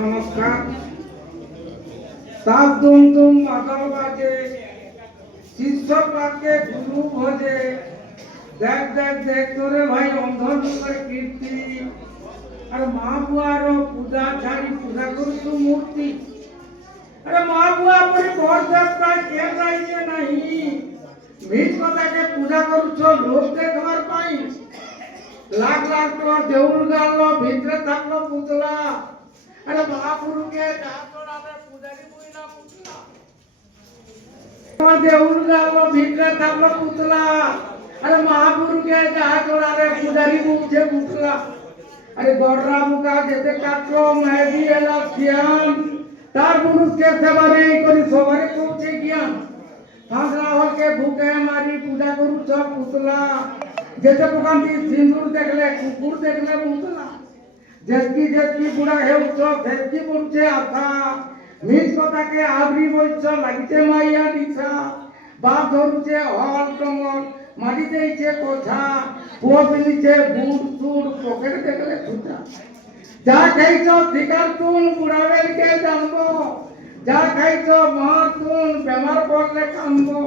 নমস্কার। তাপ দুম দুম মাদল বাজে, শিষ্য প্রাকে গুরু ভজে। দেখ দেখ দেখ তোরে ভাই অন্ধকার কীর্তি। আর মা বুয়ার পূজা ছাড়ি পূজা করছু মূর্তি। আরে মা বুয়া পরি বরযাত্রা কে যাইছে নাহি। মিছ কথাকে পূজা করছ লোক দেখবার পাই। লাখ লাখ টাকা দেউল গালো ভিতরে থাকলো পুতলা। আরে মহাপুরুকে যা তোড়াবে পূজারি বইলা পুতলা। দেউল গালো ভিতরে থাকলো পুতলা। আরে মহাপুরুকে যা তোড়াবে পূজারি বলছে পুতলা। আরে গড়রা মুখা যেতে কাটলো মেহেদি এলা জ্ঞান। তার পুরুষকে সেবারে করি সবারে পৌঁছে জ্ঞান। ফাঁসরা হলকে ভুকে মারি পূজা করুছ পুতলা। যেতে প্রকান্তি সিন্দুর দেখলে কুকুর দেখলে পুতলা। যেতকি যেতকি বুড়া হেউছ ফেরকি পড়ছে আশা। মিছ কথাকে আবরি বইছ লাগিছে মাইয়া নিশা। বাপ ধরুছে হল টঙ্গল মাটি দেইছে কোঠা। পুয়া পিলিছে বুট সুট পকেট দেখলে ছুটা। যা খাইছ ঠিকার তুন বুড়াবেলকে জানবো। যা খাইছ মার তুন বেমার পড়লে কানবো।